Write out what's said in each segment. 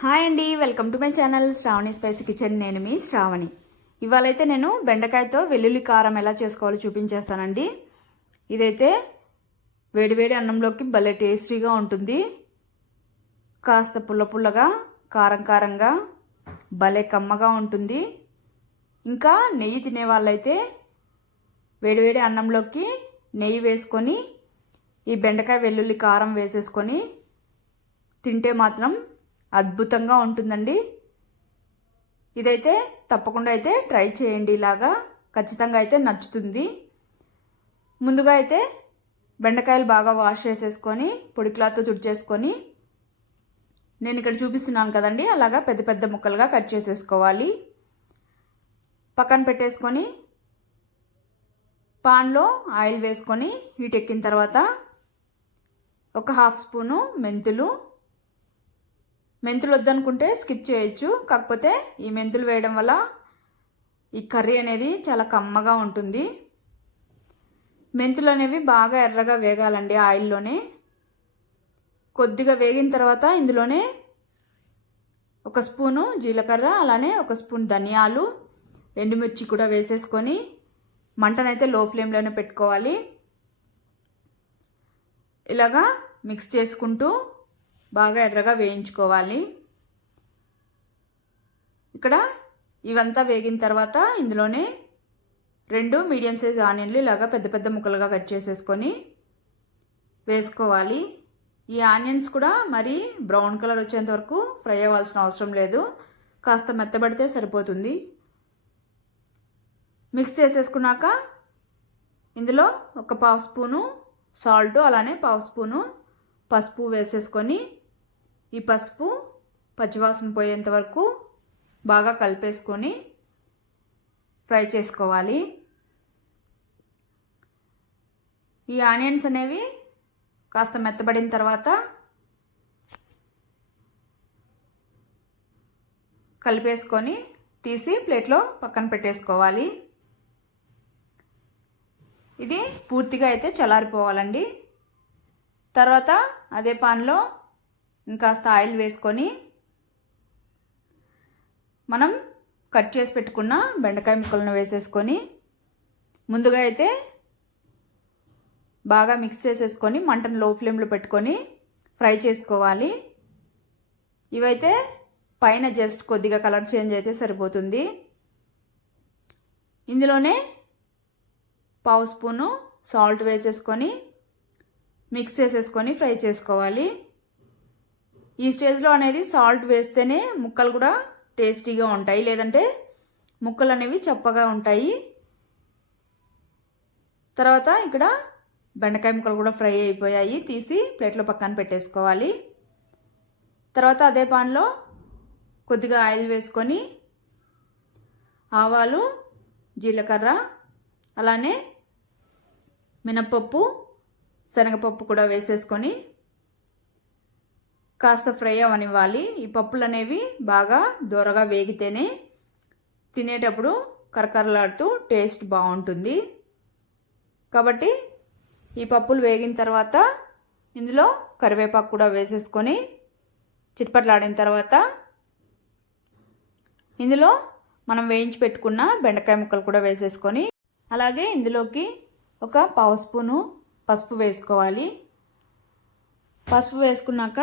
Hi అండి, welcome to my channel Shravani spicy kitchen. నేను మీ శ్రావణి. ఇవాళైతే నేను బెండకాయతో వెల్లుల్లి కారం ఎలా చేసుకోవాలో చూపించేస్తానండి. ఇదైతే వేడివేడి అన్నంలోకి భలే టేస్టీగా ఉంటుంది. కాస్త పుల్ల పుల్లగా, కారం కారంగా, భలే కమ్మగా ఉంటుంది. ఇంకా నెయ్యి తినే వాళ్ళైతే వేడివేడి అన్నంలోకి నెయ్యి వేసుకొని ఈ బెండకాయ వెల్లుల్లి కారం వేసేసుకొని తింటే మాత్రం అద్భుతంగా ఉంటుందండి. ఇదైతే తప్పకుండా అయితే ట్రై చేయండి. ఇలాగా ఖచ్చితంగా అయితే నచ్చుతుంది. ముందుగా అయితే బెండకాయలు బాగా వాష్ చేసేసుకొని పొడి క్లాత్తో తుడిచేసుకొని నేను ఇక్కడ చూపిస్తున్నాను కదండి, అలాగా పెద్ద పెద్ద ముక్కలుగా కట్ చేసేసుకోవాలి. పక్కన పెట్టేసుకొని పాన్లో ఆయిల్ వేసుకొని హీట్ ఎక్కిన తర్వాత ఒక 1/2 స్పూను మెంతులు వద్దనుకుంటే స్కిప్ చేయొచ్చు. కాకపోతే ఈ మెంతులు వేయడం వల్ల ఈ కర్రీ అనేది చాలా కమ్మగా ఉంటుంది. మెంతులు అనేవి బాగా ఎర్రగా వేగాలండి ఆయిల్లోనే. కొద్దిగా వేగిన తర్వాత ఇందులోనే 1 స్పూను జీలకర్ర, అలానే 1 స్పూన్ ధనియాలు, ఎండుమిర్చి కూడా వేసేసుకొని మంటనైతే లో ఫ్లేమ్లోనే పెట్టుకోవాలి. ఇలాగా మిక్స్ చేసుకుంటూ బాగా ఎర్రగా వేయించుకోవాలి. ఇక్కడ ఇవంతా వేగిన తర్వాత ఇందులోనే 2 మీడియం సైజ్ ఆనియన్లు ఇలాగా పెద్ద పెద్ద ముక్కలుగా కట్ చేసేసుకొని వేసుకోవాలి. ఈ ఆనియన్స్ కూడా మరి బ్రౌన్ కలర్ వచ్చేంత వరకు ఫ్రై అవ్వాల్సిన అవసరం లేదు, కాస్త మెత్తబడితే సరిపోతుంది. మిక్స్ చేసేసుకున్నాక ఇందులో ఒక 1/2 స్పూను సాల్ట్, అలానే 1/2 స్పూను పసుపు వేసేసుకొని ఈ పసుపు పచ్చివాసన పోయేంత వరకు బాగా కలిపేసుకొని ఫ్రై చేసుకోవాలి. ఈ ఆనియన్స్ అనేవి కాస్త మెత్తబడిన తర్వాత కలిపేసుకొని తీసి ప్లేట్లో పక్కన పెట్టేసుకోవాలి. ఇది పూర్తిగా అయితే చల్లారిపోవాలండి. తర్వాత అదే పాన్లో ఇంకాస్త ఆయిల్ వేసుకొని మనం కట్ చేసి పెట్టుకున్న బెండకాయ ముక్కలను వేసేసుకొని ముందుగా అయితే బాగా మిక్స్ చేసేసుకొని మంటను లో ఫ్లేమ్లో పెట్టుకొని ఫ్రై చేసుకోవాలి. ఇవైతే పైన జస్ట్ కొద్దిగా కలర్ చేంజ్ అయితే సరిపోతుంది. ఇందులోనే 1/2 స్పూను సాల్ట్ వేసేసుకొని మిక్స్ చేసేసుకొని ఫ్రై చేసుకోవాలి. ఈ స్టేజ్లో అనేది సాల్ట్ వేస్తేనే ముక్కలు కూడా టేస్టీగా ఉంటాయి, లేదంటే ముక్కలు అనేవి చప్పగా ఉంటాయి. తర్వాత ఇక్కడ బెండకాయ ముక్కలు కూడా ఫ్రై అయిపోయాయి, తీసి ప్లేట్లో పక్కన పెట్టేసుకోవాలి. తర్వాత అదే పాన్లో కొద్దిగా ఆయిల్ వేసుకొని ఆవాలు, జీలకర్ర, అలానే మినప్పప్పు, శనగపప్పు కూడా వేసేసుకొని కాస్త ఫ్రై అవనివ్వాలి. ఈ పప్పులు అనేవి బాగా దూరగా వేగితేనే తినేటప్పుడు కరకరలాడుతూ టేస్ట్ బాగుంటుంది. కాబట్టి ఈ పప్పులు వేగిన తర్వాత ఇందులో కరివేపాకు కూడా వేసేసుకొని చిట్పట్లాడిన తర్వాత ఇందులో మనం వేయించి పెట్టుకున్న బెండకాయ ముక్కలు కూడా వేసేసుకొని అలాగే ఇందులోకి ఒక 1/2 స్పూను పసుపు వేసుకోవాలి. పసుపు వేసుకున్నాక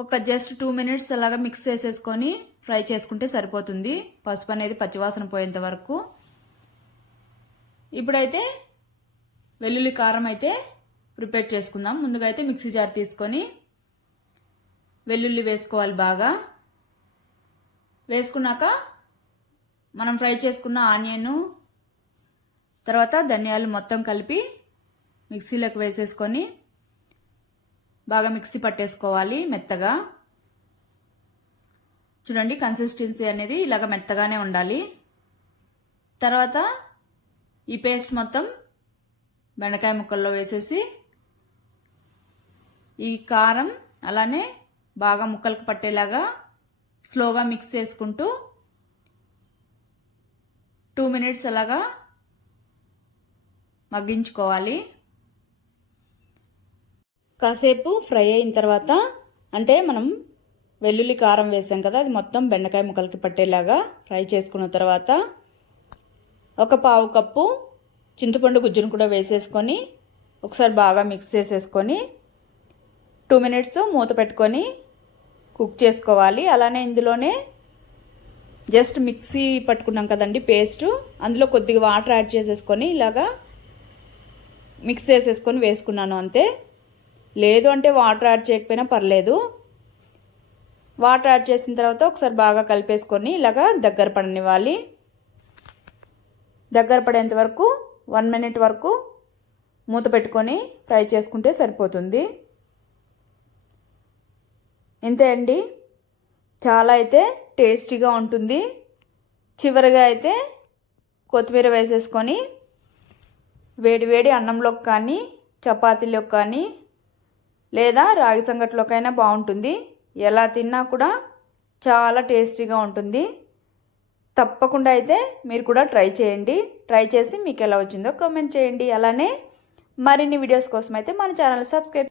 ఒక జస్ట్ 2 మినిట్స్ అలాగా మిక్స్ చేసేసుకొని ఫ్రై చేసుకుంటే సరిపోతుంది, పసుపు అనేది పచ్చివాసన పోయేంత వరకు. ఇప్పుడైతే వెల్లుల్లి కారం అయితే ప్రిపేర్ చేసుకుందాం. ముందుగా అయితే మిక్సీ జార్ తీసుకొని వెల్లుల్లి వేసుకోవాలి. బాగా వేసుకున్నాక మనం ఫ్రై చేసుకున్న ఆనియన్, తర్వాత ధనియాలు మొత్తం కలిపి మిక్సీలోకి వేసేసుకొని బాగా మిక్సీ పట్టేసుకోవాలి మెత్తగా. చూడండి, కన్సిస్టెన్సీ అనేది ఇలాగ మెత్తగానే ఉండాలి. తర్వాత ఈ పేస్ట్ మొత్తం బెండకాయ ముక్కల్లో వేసేసి ఈ కారం అలానే బాగా ముక్కలకు పట్టేలాగా స్లోగా మిక్స్ చేసుకుంటూ 2 మినిట్స్ అలాగా మగ్గించుకోవాలి. కాసేపు ఫ్రై అయిన తర్వాత, అంటే మనం వెల్లుల్లి కారం వేసాం కదా, అది మొత్తం బెండకాయ ముక్కలకి పట్టేలాగా ఫ్రై చేసుకున్న తర్వాత ఒక పావు కప్పు చింతపండు గుజ్జును కూడా వేసేసుకొని ఒకసారి బాగా మిక్స్ చేసేసుకొని 2 మినిట్స్ మూత పెట్టుకొని కుక్ చేసుకోవాలి. అలానే ఇందులోనే జస్ట్ మిక్సీ పట్టుకున్నాం కదండి పేస్ట్, అందులో కొద్దిగా వాటర్ యాడ్ చేసేసుకొని ఇలాగా మిక్స్ చేసేసుకొని వేసుకున్నాను అంతే. లేదు అంటే వాటర్ యాడ్ చేయకపోయినా పర్లేదు. వాటర్ యాడ్ చేసిన తర్వాత ఒకసారి బాగా కలిపేసుకొని ఇలాగా దగ్గర పడనివ్వాలి. దగ్గర పడేంత వరకు 1 మినిట్ వరకు మూత పెట్టుకొని ఫ్రై చేసుకుంటే సరిపోతుంది. ఇంతే అండి, చాలా అయితే టేస్టీగా ఉంటుంది. చివరిగా అయితే కొత్తిమీర వేసేసుకొని వేడి వేడి అన్నంలోకి కానీ చపాతీలోకి కానీ లేదా రాగి సంగటిలోకైనా బాగుంటుంది. ఎలా తిన్నా కూడా చాలా టేస్టీగా ఉంటుంది. తప్పకుండా అయితే మీరు కూడా ట్రై చేయండి. ట్రై చేసి మీకు ఎలా వచ్చిందో కామెంట్ చేయండి. అలానే మరిన్ని వీడియోస్ కోసం అయితే మన ఛానల్ సబ్స్క్రైబ్